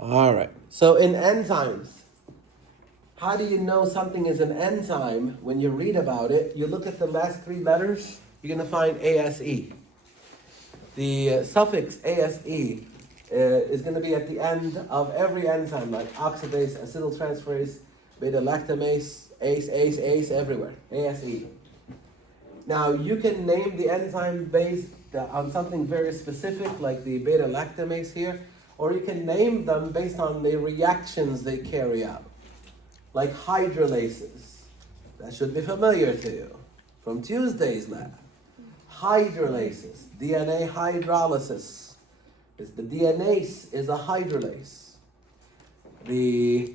All right. So in enzymes, how do you know something is an enzyme? When you read about it, you look at the last three letters, you're going to find ASE. The suffix ASE is going to be at the end of every enzyme, like oxidase, acetyltransferase, beta-lactamase, ACE, everywhere. ASE. Now, you can name the enzyme based on something very specific, like the beta-lactamase here, or you can name them based on the reactions they carry out, like hydrolases. That should be familiar to you from Tuesday's lab. Hydrolases, DNA hydrolysis. The DNase is a hydrolase. The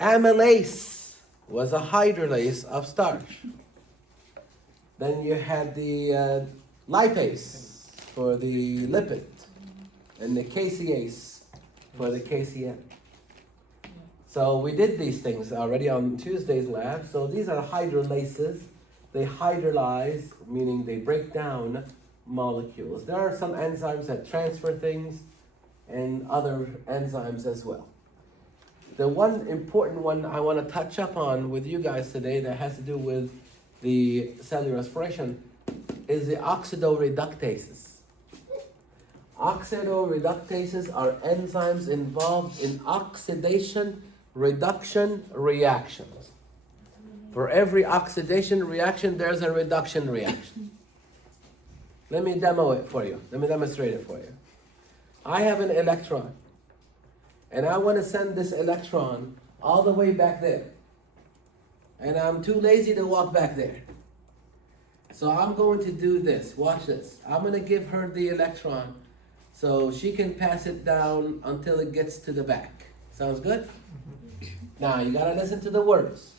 amylase was a hydrolase of starch. Then you had the lipase for the lipid, and the casease for the KCN. So we did these things already on Tuesday's lab. So these are hydrolases. They hydrolyze, meaning they break down molecules. There are some enzymes that transfer things and other enzymes as well. The one important one I want to touch up on with you guys today that has to do with the cellular respiration is the oxidoreductases. Oxidoreductases are enzymes involved in oxidation reduction reactions. For every oxidation reaction, there's a reduction reaction. Let me demo it for you. Let me demonstrate it for you. I have an electron, and I want to send this electron all the way back there. And I'm too lazy to walk back there. So I'm going to do this. Watch this. I'm going to give her the electron so she can pass it down until it gets to the back. Sounds good? Now, you got to listen to the words.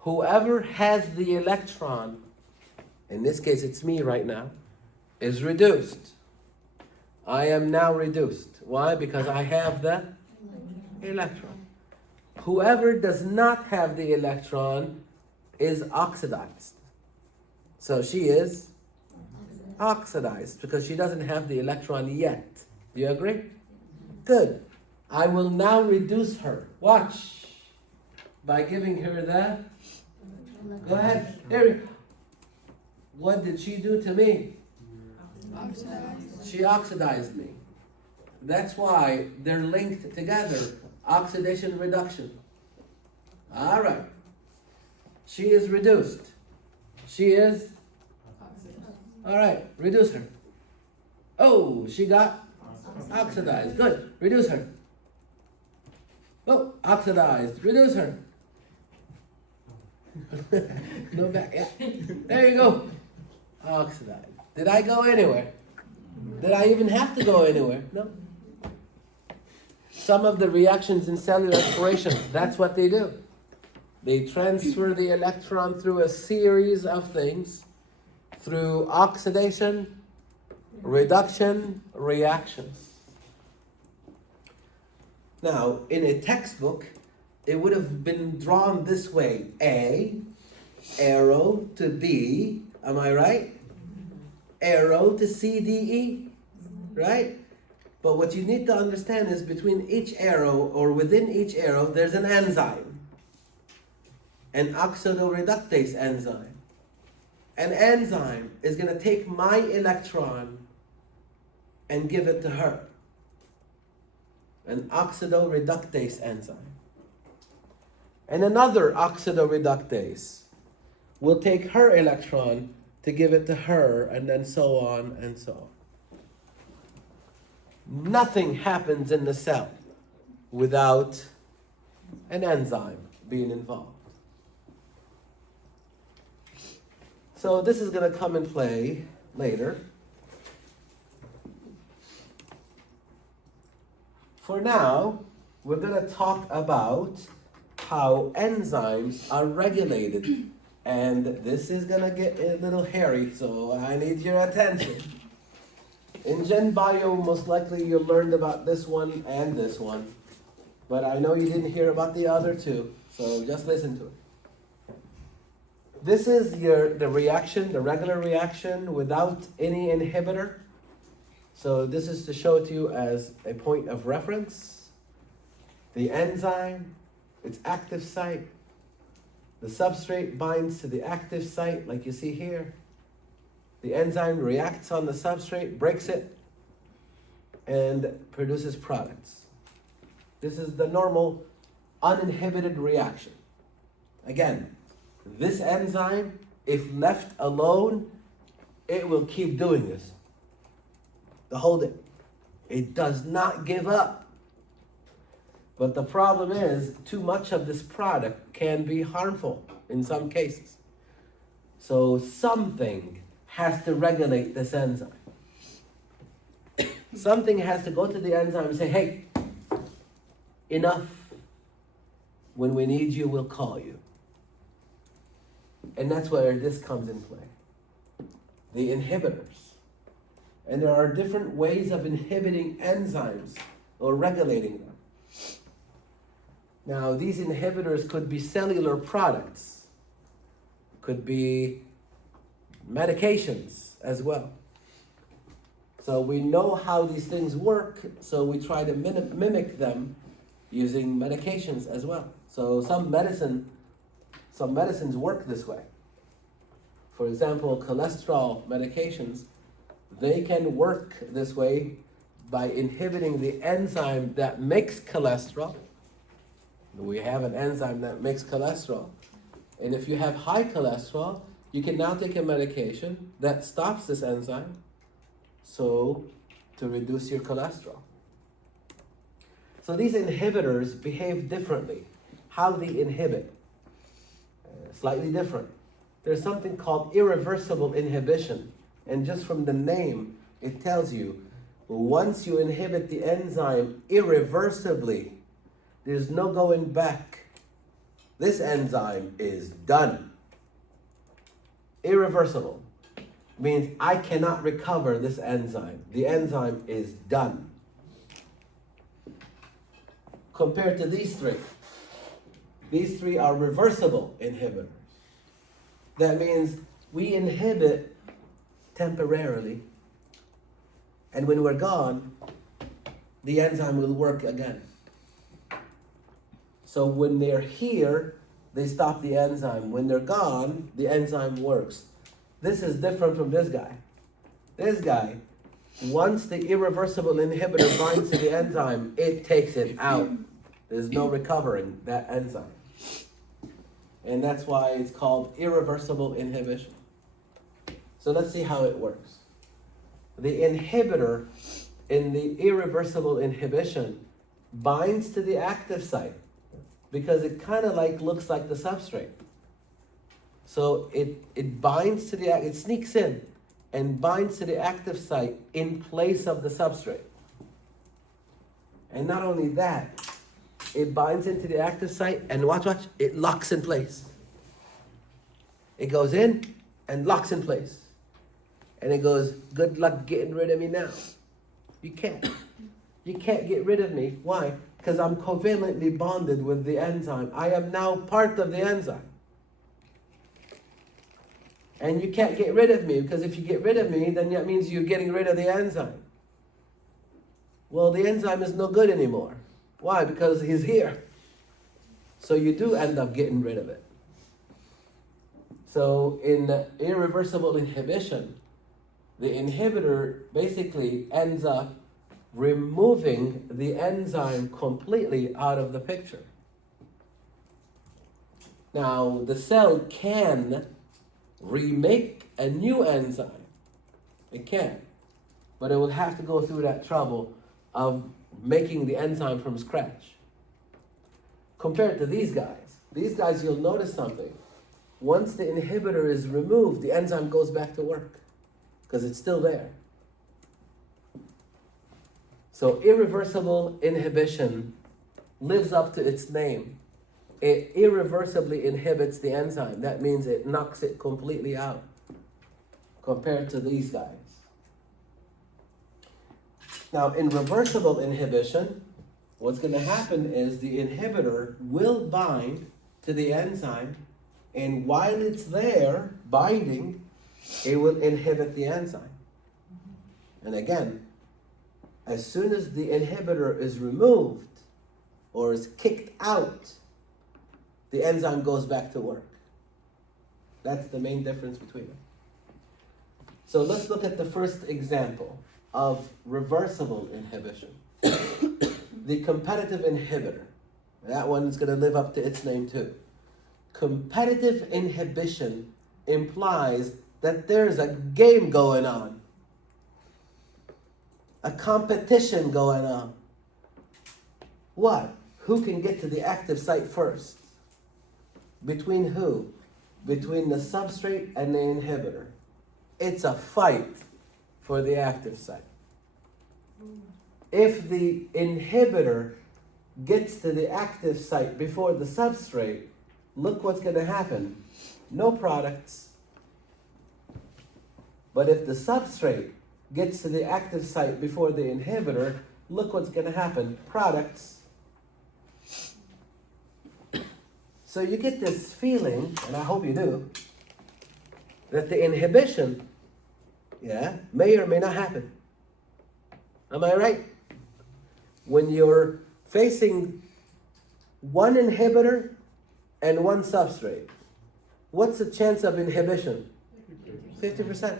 Whoever has the electron, in this case it's me right now, is reduced. I am now reduced. Why? Because I have the electron. Whoever does not have the electron is oxidized. So she is oxidized because she doesn't have the electron yet. Do you agree? Good. I will now reduce her. Watch. By giving her the... Go ahead. Here. What did she do to me? She oxidized me. That's why they're linked together. Oxidation reduction. All right. She is reduced. She is? All right. Reduce her. Oh, she got oxidized. Good. Reduce her. Oh, oxidized. Reduce her. No back. Yeah. There you go. Oxidized. Did I go anywhere? Did I even have to go anywhere? No. Some of the reactions in cellular respiration, that's what they do. They transfer the electron through a series of things, through oxidation, reduction, reactions. Now, in a textbook, it would have been drawn this way. A, arrow to B, am I right? Arrow to C, D, E, right? But what you need to understand is between each arrow or within each arrow, there's an enzyme. An oxidoreductase enzyme. An enzyme is going to take my electron and give it to her. An oxidoreductase enzyme. And another oxidoreductase will take her electron to give it to her, and then so on and so on. Nothing happens in the cell without an enzyme being involved. So this is going to come in play later. For now, we're going to talk about how enzymes are regulated. And this is going to get a little hairy, so I need your attention. In Gen Bio, most likely you learned about this one and this one. But I know you didn't hear about the other two, so just listen to it. This is the reaction, the regular reaction without any inhibitor. So this is to show it to you as a point of reference. The enzyme, its active site, the substrate binds to the active site, like you see here. The enzyme reacts on the substrate, breaks it, and produces products. This is the normal uninhibited reaction. Again, this enzyme, if left alone, it will keep doing this the whole day. It does not give up. But the problem is, too much of this product can be harmful in some cases. So something has to regulate this enzyme. Something has to go to the enzyme and say, hey, enough. When we need you, we'll call you. And that's where this comes in play. The inhibitors. And there are different ways of inhibiting enzymes or regulating them. Now, these inhibitors could be cellular products, could be medications as well. So we know how these things work, so we try to mimic them using medications as well. So some medicines work this way. For example, cholesterol medications, they can work this way by inhibiting the enzyme that makes cholesterol. We have an enzyme that makes cholesterol. And if you have high cholesterol, you can now take a medication that stops this enzyme, so to reduce your cholesterol. So these inhibitors behave differently. How they inhibit? Slightly different. There's something called irreversible inhibition. And just from the name, it tells you, once you inhibit the enzyme irreversibly, there's no going back. This enzyme is done. Irreversible means I cannot recover this enzyme. The enzyme is done. Compared to these three are reversible inhibitors. That means we inhibit temporarily, and when we're gone, the enzyme will work again. So when they're here, they stop the enzyme. When they're gone, the enzyme works. This is different from this guy. This guy, once the irreversible inhibitor binds to the enzyme, it takes it out. There's no recovering that enzyme. And that's why it's called irreversible inhibition. So let's see how it works. The inhibitor in the irreversible inhibition binds to the active site, because it kind of looks like the substrate. So it binds to it sneaks in and binds to the active site in place of the substrate. And not only that, it binds into the active site and watch, it locks in place. It goes in and locks in place. And it goes, good luck getting rid of me now. You can't. You can't get rid of me. Why? Because I'm covalently bonded with the enzyme. I am now part of the enzyme. And you can't get rid of me, because if you get rid of me, then that means you're getting rid of the enzyme. Well, the enzyme is no good anymore. Why? Because he's here. So you do end up getting rid of it. So in irreversible inhibition, the inhibitor basically ends up removing the enzyme completely out of the picture. Now, the cell can remake a new enzyme. It can. But it will have to go through that trouble of making the enzyme from scratch. Compared to these guys, you'll notice something. Once the inhibitor is removed, the enzyme goes back to work because it's still there. So irreversible inhibition lives up to its name. It irreversibly inhibits the enzyme. That means it knocks it completely out compared to these guys. Now, in reversible inhibition, what's going to happen is the inhibitor will bind to the enzyme, and while it's there binding, it will inhibit the enzyme. And again, as soon as the inhibitor is removed, or is kicked out, the enzyme goes back to work. That's the main difference between them. So let's look at the first example of reversible inhibition. The competitive inhibitor. That one's going to live up to its name too. Competitive inhibition implies that there's a game going on, a competition going on. What? Who can get to the active site first? Between who? Between the substrate and the inhibitor. It's a fight for the active site. If the inhibitor gets to the active site before the substrate, look what's going to happen. No products. But if the substrate gets to the active site before the inhibitor, look what's going to happen. Products. So you get this feeling, and I hope you do, that the inhibition, may or may not happen. Am I right? When you're facing one inhibitor and one substrate, what's the chance of inhibition? 50%.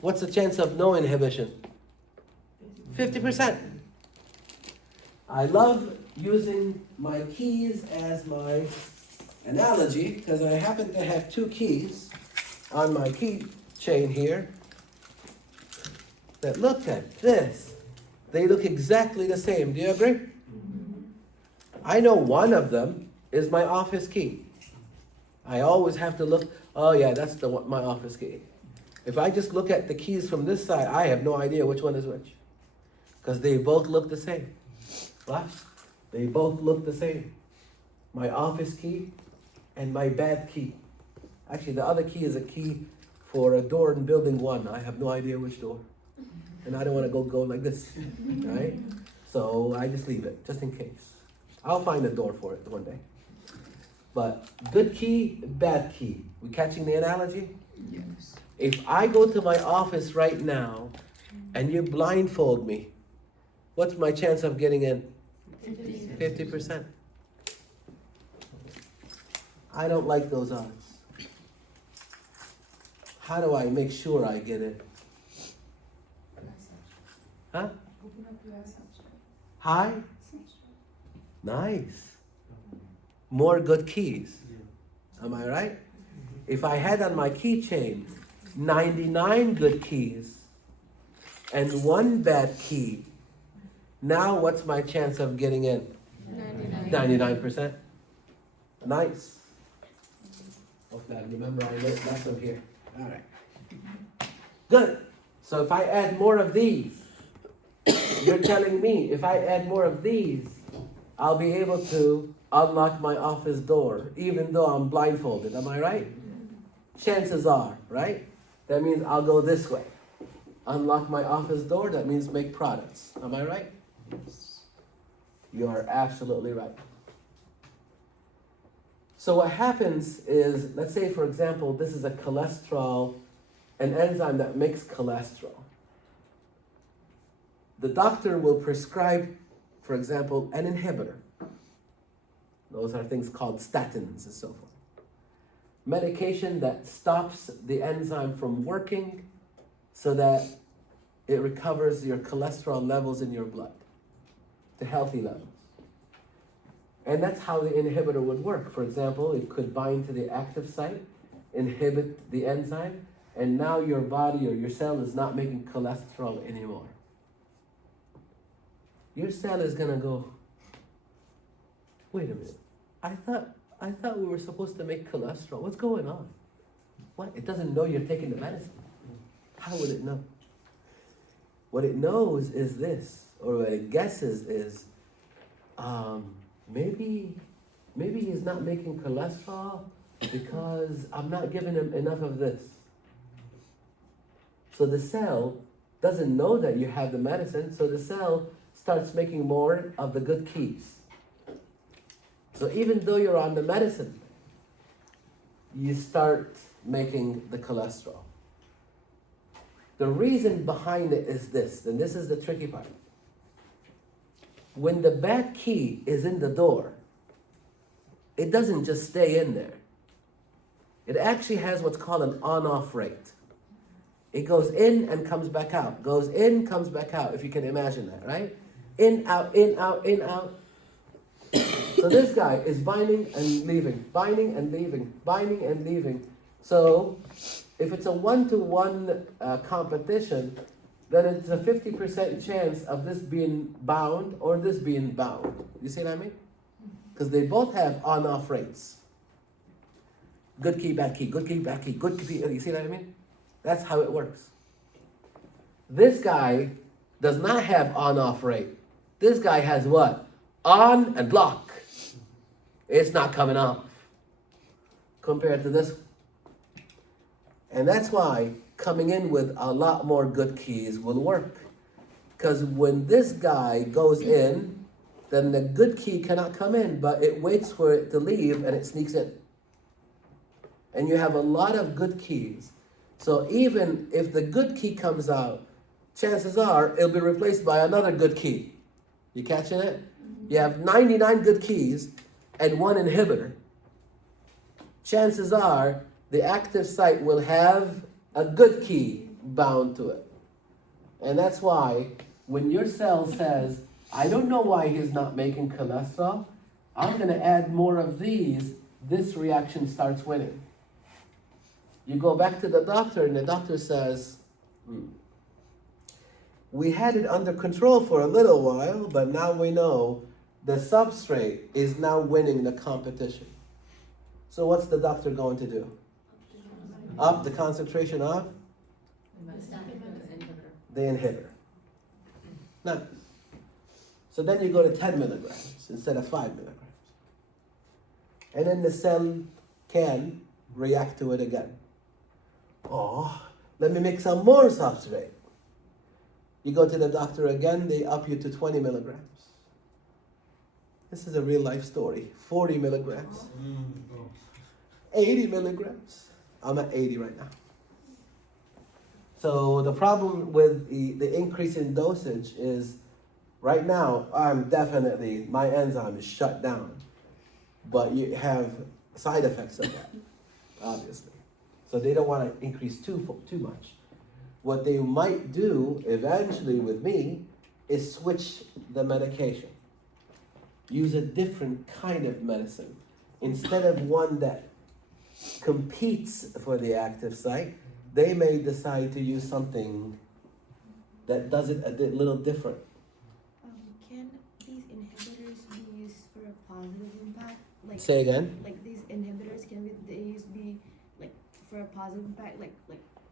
What's the chance of no inhibition? 50%. I love using my keys as my analogy because I happen to have two keys on my key chain here that look at this. They look exactly the same. Do you agree? I know one of them is my office key. I always have to look, oh yeah, that's my office key. If I just look at the keys from this side, I have no idea which one is which. Because they both look the same. What? They both look the same. My office key and my bad key. Actually, the other key is a key for a door in building 1. I have no idea which door. And I don't want to go like this, right? So I just leave it, just in case. I'll find a door for it one day. But good key, bad key. We catching the analogy? Yes. If I go to my office right now and you blindfold me, what's my chance of getting in? 50%. I don't like those odds. How do I make sure I get in? Huh? High? Nice. More good keys. Am I right? If I had on my keychain 99 good keys and 1 bad key, now what's my chance of getting in? 99%. Nice. Okay, remember I learned that from here. All right. Good. So if I add more of these, you're telling me if I add more of these, I'll be able to unlock my office door, even though I'm blindfolded. Am I right? Chances are, right? That means I'll go this way. Unlock my office door, that means make products. Am I right? Yes. You are absolutely right. So what happens is, let's say for example, this is an enzyme that makes cholesterol. The doctor will prescribe, for example, an inhibitor. Those are things called statins and so forth. Medication that stops the enzyme from working so that it recovers your cholesterol levels in your blood to healthy levels. And that's how the inhibitor would work. For example, it could bind to the active site, inhibit the enzyme, and now your body or your cell is not making cholesterol anymore. Your cell is gonna go, wait a minute, I thought we were supposed to make cholesterol. What's going on? What? It doesn't know you're taking the medicine. How would it know? What it knows is this, or what it guesses is, maybe he's not making cholesterol because I'm not giving him enough of this. So the cell doesn't know that you have the medicine, so the cell starts making more of the good keys. So even though you're on the medicine, you start making the cholesterol. The reason behind it is this, and this is the tricky part. when the bad key is in the door, it doesn't just stay in there. It actually has what's called an on-off rate. It goes in and comes back out. Goes in, comes back out, if you can imagine that, right? In, out, in, out, in, out. So this guy is binding and leaving, binding and leaving, binding and leaving. So if it's a one-to-one competition, then it's a 50% chance of this being bound or this being bound. You see what I mean? Because they both have on-off rates. Good key, bad key, good key, bad key, good key. You see what I mean? That's how it works. This guy does not have on-off rate. This guy has what? On and block. It's not coming off compared to this one. And that's why coming in with a lot more good keys will work. Because when this guy goes in, then the good key cannot come in, but it waits for it to leave and it sneaks in. And you have a lot of good keys. So even if the good key comes out, chances are it'll be replaced by another good key. You catching it? You have 99 good keys and one inhibitor. Chances are the active site will have a good key bound to it. And that's why when your cell says, I don't know why he's not making cholesterol, I'm going to add more of these, this reaction starts winning. You go back to the doctor and the doctor says, we had it under control for a little while, but now we know the substrate is now winning the competition. So what's the doctor going to do? Up the concentration of? The inhibitor. Nice. So then you go to 10 milligrams instead of 5 milligrams. And then the cell can react to it again. Oh, let me make some more substrate. You go to the doctor again, they up you to 20 milligrams. This is a real life story. 40 milligrams. 80 milligrams. I'm at 80 right now. So the problem with the increase in dosage is right now, my enzyme is shut down. But you have side effects of that, obviously. So they don't want to increase too much. What they might do eventually with me is switch the medication. Use a different kind of medicine. Instead of one that competes for the active site, they may decide to use something that does it a little different. Can these inhibitors be used for a positive impact? Say again? Like these inhibitors, can they be like for a positive impact, like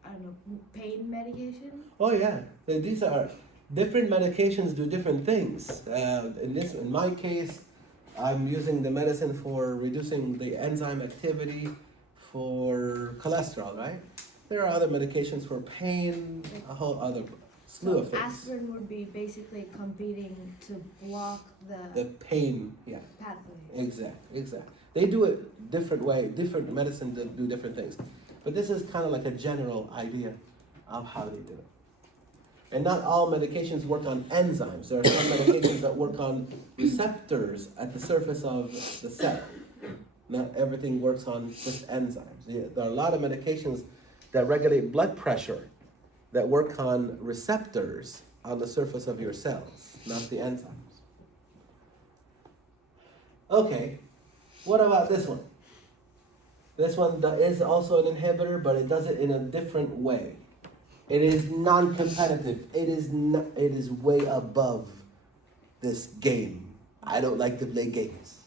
I don't know, pain medication? Oh yeah, these are different medications do different things. In my case, I'm using the medicine for reducing the enzyme activity for cholesterol, right? There are other medications for pain, a whole other slew of things. Aspirin would be basically competing to block The pain, yeah. pathway. Exactly. They do it different way, different medicine do different things. But this is kind of like a general idea of how they do it. And not all medications work on enzymes. There are some medications that work on receptors at the surface of the cell. Not everything works on just enzymes. There are a lot of medications that regulate blood pressure that work on receptors on the surface of your cells, not the enzymes. Okay, what about this one? This one is also an inhibitor, but it does it in a different way. It is non-competitive. It is way above this game. I don't like to play games.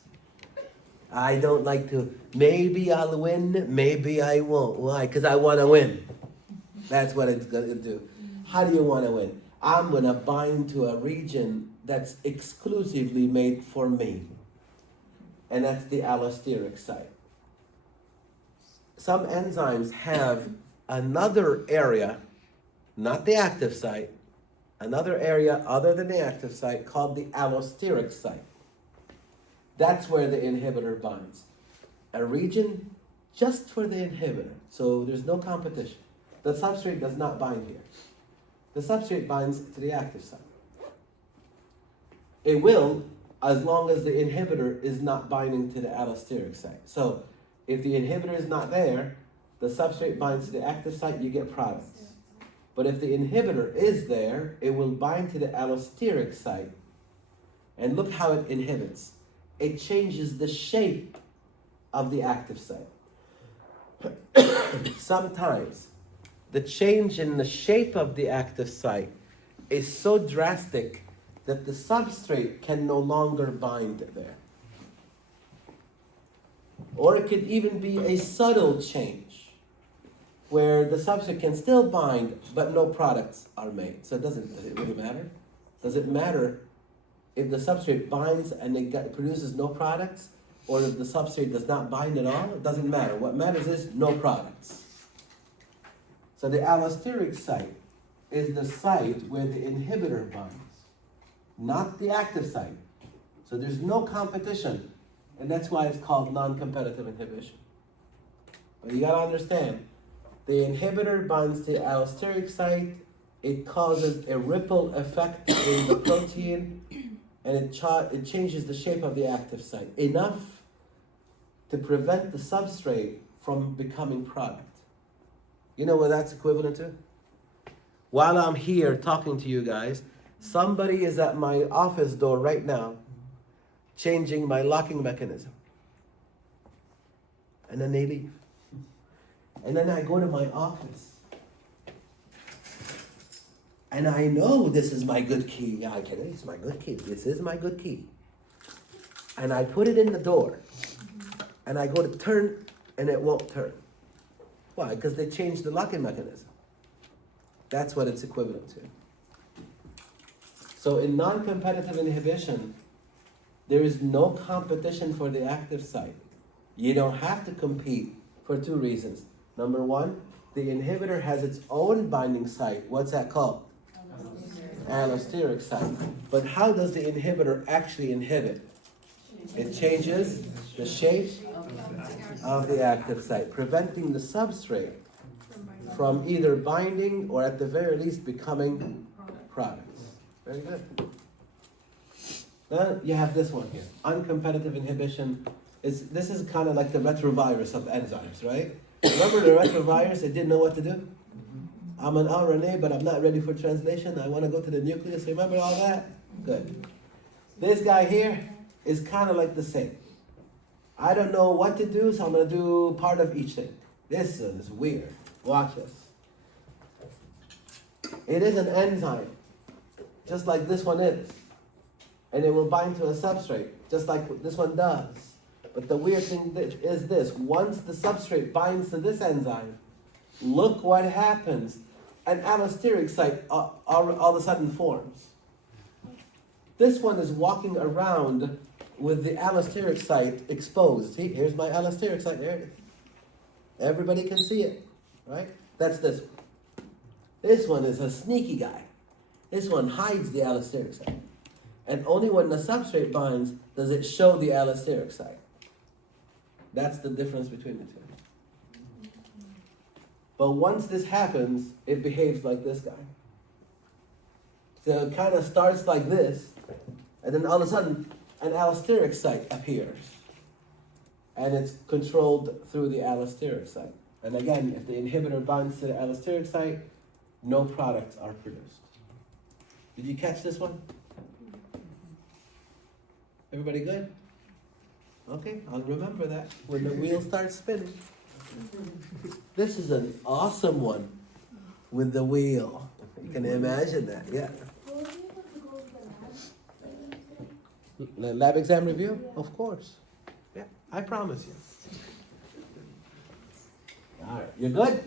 I don't like to, maybe I'll win, maybe I won't. Why? Because I want to win. That's what it's going to do. How do you want to win? I'm going to bind to a region that's exclusively made for me. And that's the allosteric site. Some enzymes have another area, not the active site, another area other than the active site called the allosteric site. That's where the inhibitor binds. A region just for the inhibitor. So there's no competition. The substrate does not bind here. The substrate binds to the active site. It will, as long as the inhibitor is not binding to the allosteric site. So if the inhibitor is not there, the substrate binds to the active site, you get products. But if the inhibitor is there, it will bind to the allosteric site. And look how it inhibits. It changes the shape of the active site. Sometimes the change in the shape of the active site is so drastic that the substrate can no longer bind there. Or it could even be a subtle change where the substrate can still bind but no products are made. So does it really matter? Does it matter if the substrate binds and it produces no products, or if the substrate does not bind at all? It doesn't matter. What matters is no products. So the allosteric site is the site where the inhibitor binds, not the active site. So there's no competition, and that's why it's called non-competitive inhibition. But you gotta understand, the inhibitor binds to the allosteric site, it causes a ripple effect in the protein, and it changes the shape of the active site, enough to prevent the substrate from becoming product. You know what that's equivalent to? While I'm here talking to you guys, somebody is at my office door right now, changing my locking mechanism. And then they leave. And then I go to my office. And I know this is my good key. Yeah, it's my good key. This is my good key. And I put it in the door. And I go to turn, and it won't turn. Why? Because they changed the locking mechanism. That's what it's equivalent to. So in non-competitive inhibition, there is no competition for the active site. You don't have to compete for two reasons. Number one, the inhibitor has its own binding site. What's that called? Allosteric site. But how does the inhibitor actually inhibit? It changes the shape of the active site, preventing the substrate from either binding or at the very least becoming products. Very good. Then you have this one here. Uncompetitive inhibition. This is kind of like the retrovirus of enzymes, right? Remember the retrovirus, it didn't know what to do? I'm an RNA, but I'm not ready for translation. I want to go to the nucleus. Remember all that? Good. This guy here is kind of like the same. I don't know what to do, so I'm going to do part of each thing. This is weird. Watch this. It is an enzyme, just like this one is. And it will bind to a substrate, just like this one does. But the weird thing is this. Once the substrate binds to this enzyme, look what happens. An allosteric site all of a sudden forms. This one is walking around with the allosteric site exposed. See, here's my allosteric site. There it is. Everybody can see it, right? That's this one. This one is a sneaky guy. This one hides the allosteric site. And only when the substrate binds does it show the allosteric site. That's the difference between the two. But once this happens, it behaves like this guy. So it kind of starts like this, and then all of a sudden, an allosteric site appears. And it's controlled through the allosteric site. And again, if the inhibitor binds to the allosteric site, no products are produced. Did you catch this one? Everybody good? Okay, I'll remember that when the wheel starts spinning. This is an awesome one with the wheel. You can imagine that, yeah. The lab exam review? Of course. Yeah, I promise you. All right, you good?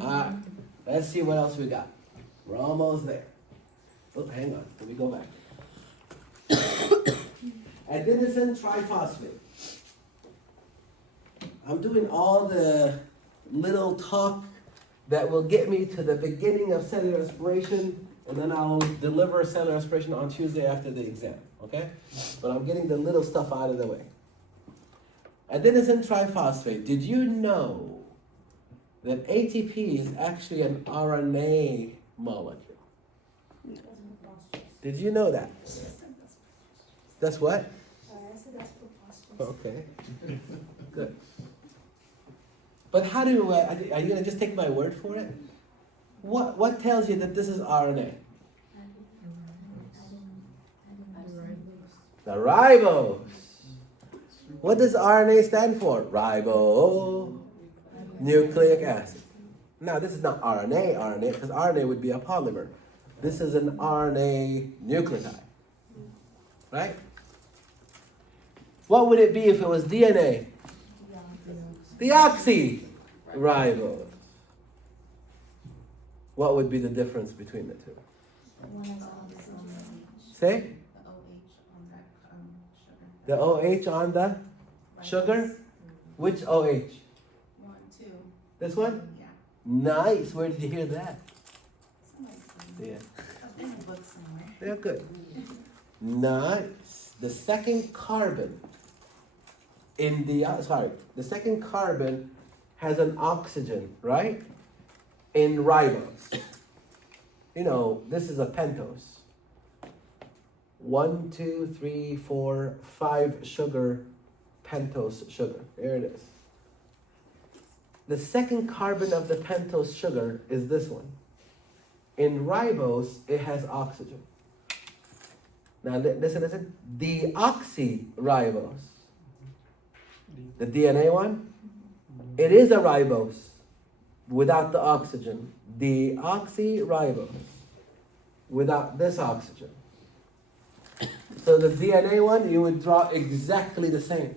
All right, let's see what else we got. We're almost there. Oh, hang on, let me go back. Adenosine triphosphate. I'm doing all the little talk that will get me to the beginning of cellular respiration, and then I'll deliver cellular respiration on Tuesday after the exam, okay? But I'm getting the little stuff out of the way. Adenosine triphosphate. Did you know that ATP is actually an RNA molecule? Did you know that? That's what? I said that's for phosphorus. Okay. Good. But how do are you gonna just take my word for it? What tells you that this is RNA? The ribose. What does RNA stand for? Ribonucleic acid. Now this is not RNA, because RNA would be a polymer. This is an RNA nucleotide. Right? What would it be if it was DNA? Deoxyribose. What would be the difference between the two? Say? The OH on the sugar? Which OH? 1, 2. This one? Yeah. Nice. Where did you hear that? Yeah. In a book somewhere. They're good. Nice. The second carbon in the second carbon has an oxygen, right? In ribose. You know, this is a pentose. 1, 2, 3, 4, 5 sugar, pentose sugar. There it is. The second carbon of the pentose sugar is this one. In ribose, it has oxygen. Now listen. Deoxyribose. The DNA one, it is a ribose without the oxygen. Deoxyribose without this oxygen. So the DNA one, you would draw exactly the same.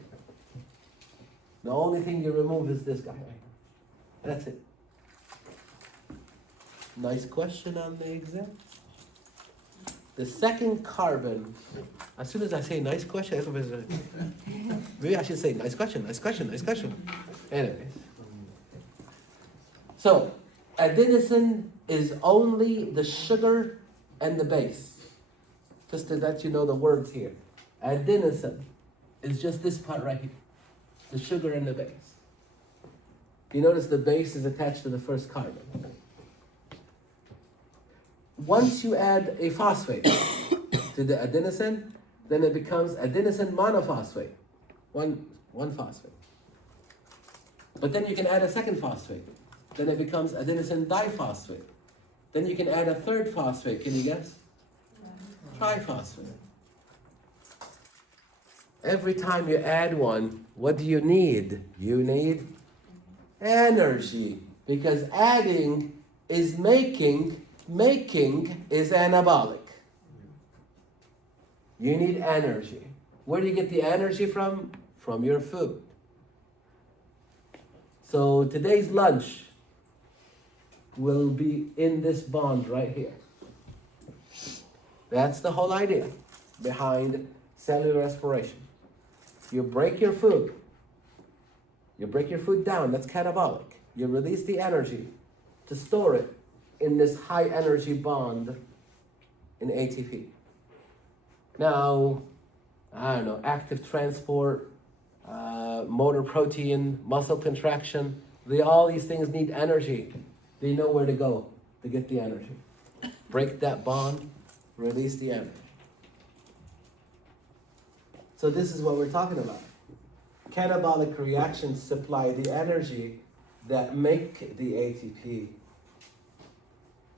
The only thing you remove is this guy. That's it. Nice question on the exam. The second carbon, as soon as I say nice question, everybody's like, maybe I should say nice question. Anyways. So, adenosine is only the sugar and the base. Just to let you know the words here. Adenosine is just this part right here. The sugar and the base. You notice the base is attached to the first carbon. Once you add a phosphate to the adenosine, then it becomes adenosine monophosphate. One phosphate. But then you can add a second phosphate. Then it becomes adenosine diphosphate. Then you can add a third phosphate. Can you guess? Triphosphate. Every time you add one, what do you need? You need energy. Because adding is making is anabolic. You need energy. Where do you get the energy from? From your food. So today's lunch will be in this bond right here. That's the whole idea behind cellular respiration. You break your food. You break your food down. That's catabolic. You release the energy to store it in this high energy bond in ATP. Now, I don't know, active transport, motor protein, muscle contraction, all these things need energy. They know where to go to get the energy. Break that bond, release the energy. So this is what we're talking about. Catabolic reactions supply the energy that make the ATP.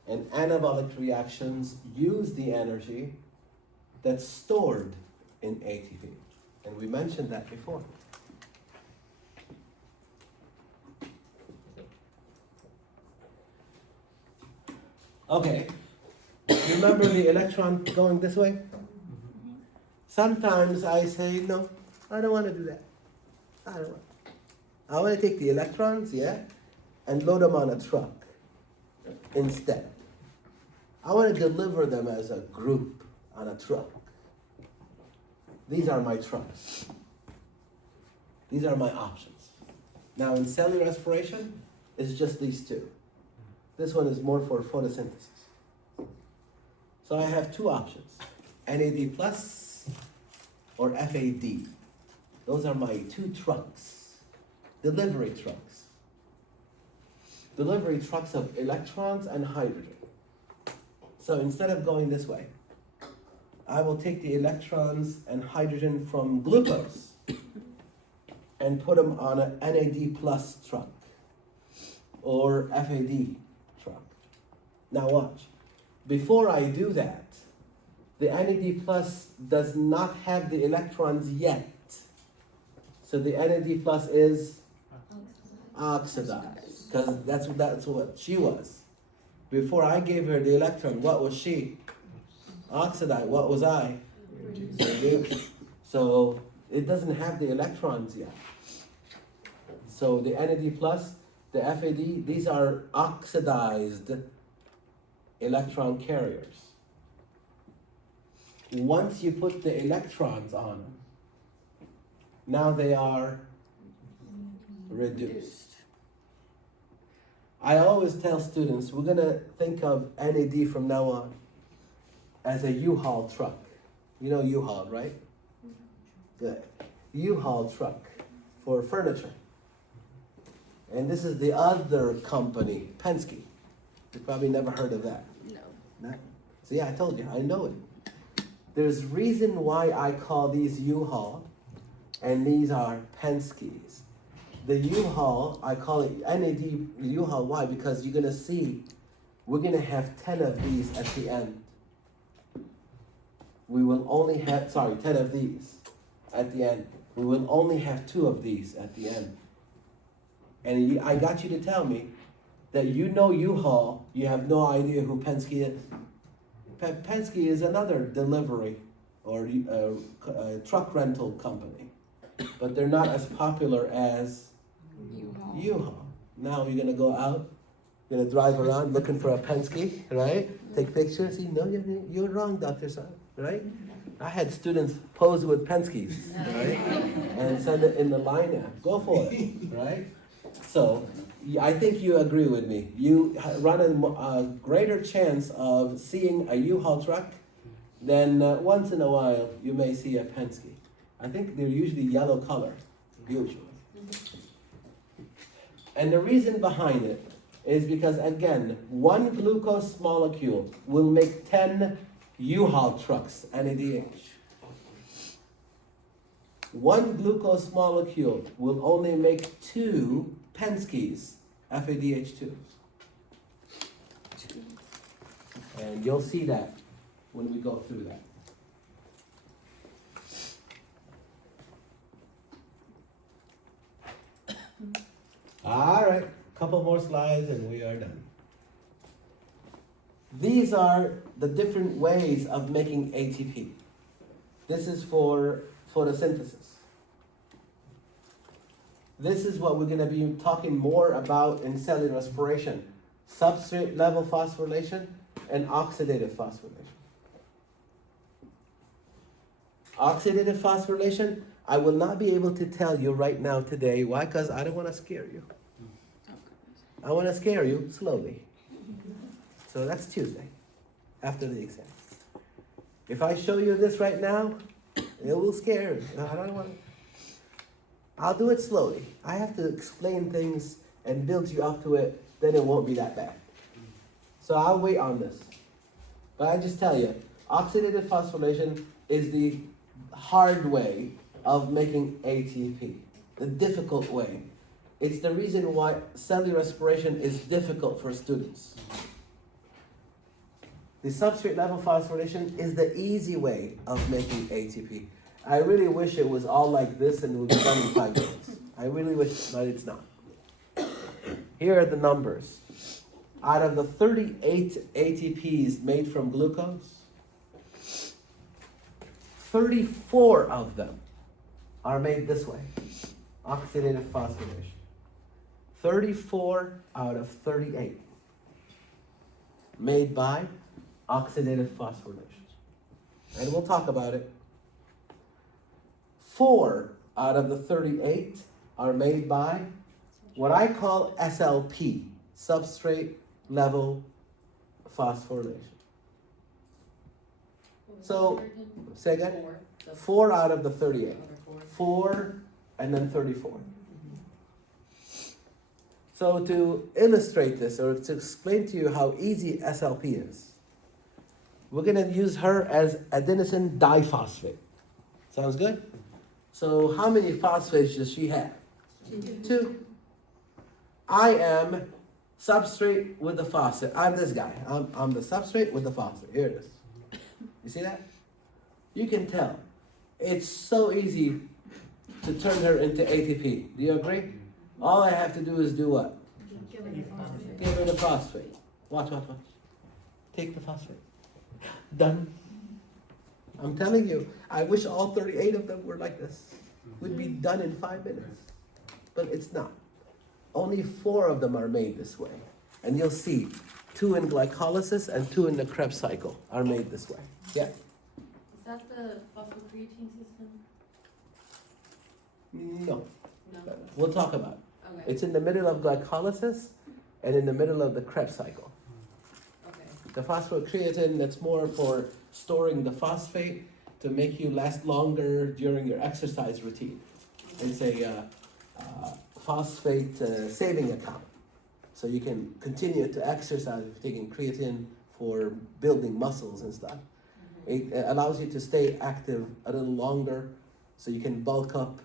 And anabolic reactions use the energy that's stored in ATP. And we mentioned that before. Okay, remember the electron going this way? Sometimes I say, no, I don't want to do that. I want to take the electrons, and load them on a truck instead. I want to deliver them as a group on a truck. These are my trucks. These are my options. Now in cellular respiration, it's just these two. This one is more for photosynthesis. So I have two options, NAD plus or FAD. Those are my two trucks, delivery trucks. Delivery trucks of electrons and hydrogen. So instead of going this way, I will take the electrons and hydrogen from glucose and put them on a NAD plus truck or FAD truck. Now watch. Before I do that, the NAD plus does not have the electrons yet. So the NAD plus is oxidized, because that's what she was. Before I gave her the electron, what was she? Oxidized. What was I? Reduced. So it doesn't have the electrons yet. So the NAD plus, the FAD, these are oxidized electron carriers. Once you put the electrons on them, now they are reduced. I always tell students, we're gonna think of NAD from now on as a U-Haul truck. You know U-Haul, right? Good. U-Haul truck for furniture. And this is the other company, Penske. You probably never heard of that. No. See, I told you, I know it. There's reason why I call these U-Haul and these are Penske's. The U-Haul, I call it NAD U-Haul. Why? Because you're gonna see, we're gonna have 10 of these at the end. We will only have, 10 of these at the end. We will only have 2 of these at the end. And I got you to tell me that you know U-Haul, you have no idea who Penske is. Penske is another delivery or truck rental company, but they're not as popular as U-Haul. Now you're gonna go out, you're gonna drive around looking for a Penske, right? Take pictures. No, you're wrong, Dr. Saad, right? I had students pose with Penskes, right? And send it in the line app. Go for it, right? So I think you agree with me. You run a greater chance of seeing a U-Haul truck than once in a while you may see a Penske. I think they're usually yellow color, usually. And the reason behind it is because, again, one glucose molecule will make 10 U-Haul trucks, NADH. One glucose molecule will only make 2 Penske's, FADH2. And you'll see that when we go through that. All right, couple more slides and we are done. These are the different ways of making ATP. This is for photosynthesis. This is what we're going to be talking more about in cellular respiration. Substrate level phosphorylation and oxidative phosphorylation. Oxidative phosphorylation, I will not be able to tell you right now today. Why? Because I don't want to scare you. I want to scare you slowly. So that's Tuesday, after the exam. If I show you this right now, it will scare you. I don't want to. I'll do it slowly. I have to explain things and build you up to it, then it won't be that bad. So I'll wait on this. But I just tell you, oxidative phosphorylation is the hard way of making ATP, the difficult way. It's the reason why cellular respiration is difficult for students. The substrate level phosphorylation is the easy way of making ATP. I really wish it was all like this and it would be done in 5 minutes. I really wish, but it's not. Here are the numbers. Out of the 38 ATPs made from glucose, 34 of them are made this way, oxidative phosphorylation. 34 out of 38 made by oxidative phosphorylation. And we'll talk about it. 4 out of the 38 are made by what I call SLP, substrate level phosphorylation. So, say again? 4 out of the 38. 4 and then 34. So to illustrate this, or to explain to you how easy SLP is, We're gonna use her as adenosine diphosphate. Sounds good? So how many phosphates does she have? 2. I am substrate with the phosphate. I'm this guy. I'm the substrate with the phosphate. Here it is. You see that? You can tell. It's so easy to turn her into ATP. Do you agree? All I have to do is do what? Give her the phosphate. Give her the phosphate. Watch. Take the phosphate. Done. I'm telling you, I wish all 38 of them were like this. We'd be done in 5 minutes. But it's not. Only 4 of them are made this way. And you'll see, 2 in glycolysis and 2 in the Krebs cycle are made this way. Yeah? Is that the phosphocreatine system? No. No. We'll talk about it. Okay. It's in the middle of glycolysis and in the middle of the Krebs cycle. Okay. The phosphocreatine, that's more for storing the phosphate to make you last longer during your exercise routine. It's a phosphate saving account. So you can continue to exercise if you're taking creatine for building muscles and stuff. It allows you to stay active a little longer so you can bulk up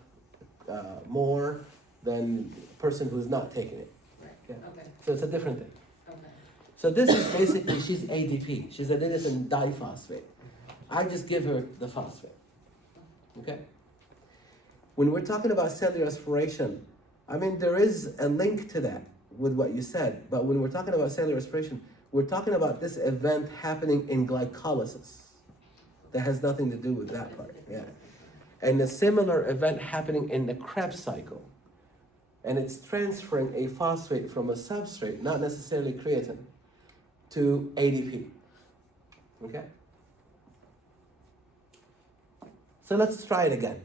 more than a person who's not taking it. Right. Yeah. Okay. So it's a different thing. Okay. So this is basically, she's ADP. She's adenosine diphosphate. I just give her the phosphate. Okay? When we're talking about cellular respiration, I mean, there is a link to that with what you said, but when we're talking about cellular respiration, we're talking about this event happening in glycolysis. That has nothing to do with that part, yeah. And a similar event happening in the Krebs cycle. And it's transferring a phosphate from a substrate, not necessarily creatine, to ADP. Okay? So let's try it again.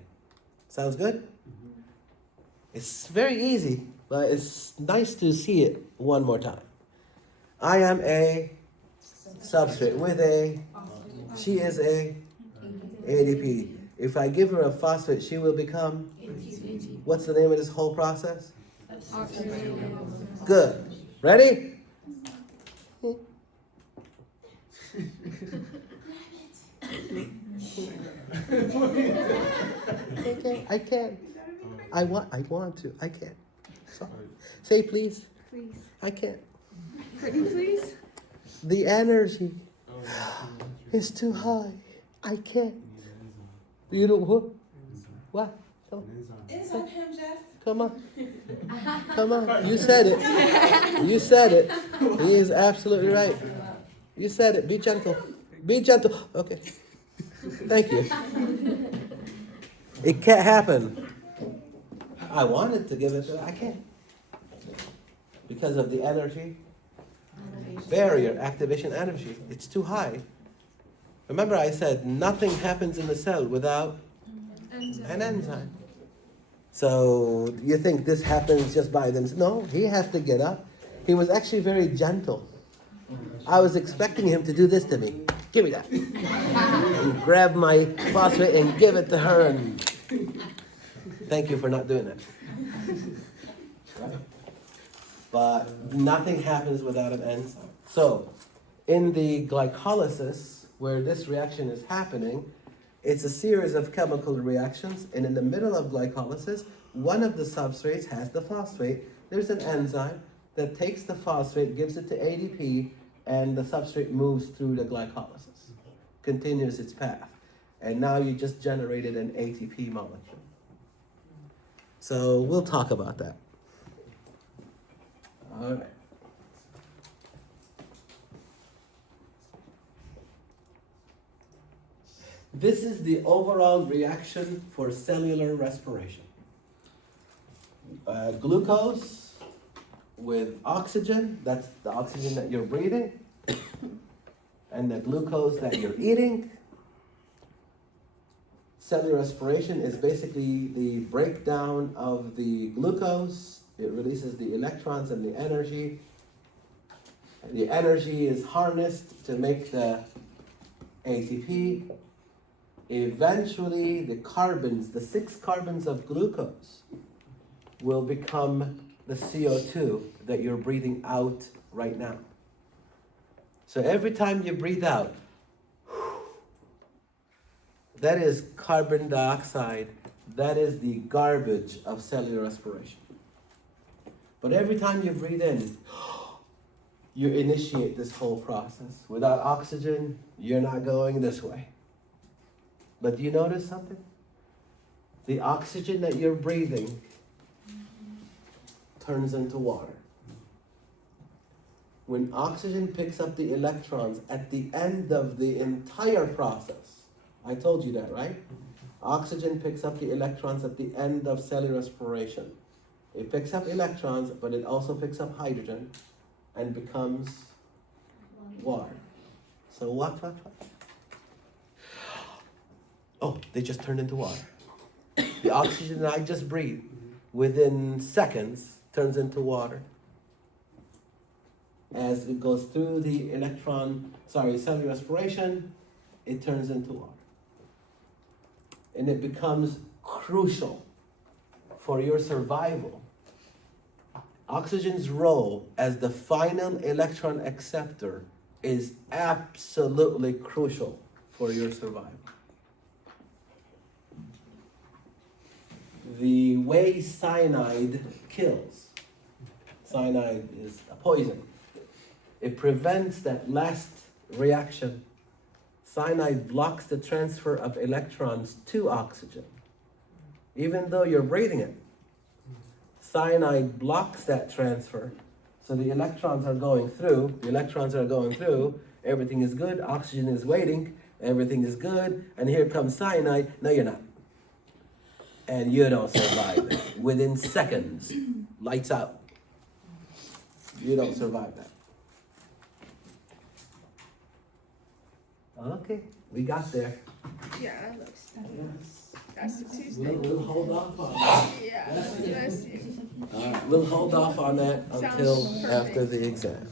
Sounds good? It's very easy, but it's nice to see it one more time. I am a substrate with a, she is a ADP. If I give her a phosphate, she will become, what's the name of this whole process? Good. Ready? I can't. I want to. I can't. Sorry. Say please. Please. I can't. Pretty please. The energy is too high. I can't. You know what? What? Come on. It's on him, Jeff. Come on. Come on. You said it. You said it. He is absolutely right. You said it. Be gentle. Be gentle. Okay. Thank you. It can't happen. I wanted to give it to her. I can't. Because of the energy barrier, activation energy. It's too high. Remember I said nothing happens in the cell without an enzyme. So you think this happens just by themselves? No, he has to get up. He was actually very gentle. I was expecting him to do this to me. Give me that. And grab my phosphate and give it to her. And thank you for not doing that. But nothing happens without an enzyme. So in the glycolysis, where this reaction is happening, it's a series of chemical reactions, and in the middle of glycolysis, one of the substrates has the phosphate. There's an enzyme that takes the phosphate, gives it to ADP, and the substrate moves through the glycolysis, continues its path. And now you just generated an ATP molecule. So we'll talk about that. All right. This is the overall reaction for cellular respiration. Glucose with oxygen, that's the oxygen that you're breathing, and the glucose that you're eating. Cellular respiration is basically the breakdown of the glucose. It releases the electrons and the energy. And the energy is harnessed to make the ATP. Eventually, the carbons, the 6 carbons of glucose, will become the CO2 that you're breathing out right now. So every time you breathe out, That is carbon dioxide. That is the garbage of cellular respiration. But every time you breathe in, you initiate this whole process. Without oxygen, you're not going this way. But do you notice something? The oxygen that you're breathing turns into water. When oxygen picks up the electrons at the end of the entire process, I told you that, right? Oxygen picks up the electrons at the end of cellular respiration. It picks up electrons, but it also picks up hydrogen and becomes water. So what? Oh, they just turned into water. The oxygen that I just breathed, within seconds, turns into water. As it goes through the cellular respiration, it turns into water. And it becomes crucial for your survival. Oxygen's role as the final electron acceptor is absolutely crucial for your survival. The way cyanide kills, cyanide is a poison. It prevents that last reaction. Cyanide blocks the transfer of electrons to oxygen. Even though you're breathing it, cyanide blocks that transfer. So the electrons are going through, everything is good, oxygen is waiting, everything is good, and here comes cyanide. No, you're not. And you don't survive that. Within seconds, lights out. You don't survive that. Okay, we got there. Yeah, that looks. That's the Tuesday. We'll hold off on that. Yeah, that's it. All right, we'll hold off on that until Sounds after perfect. the exam.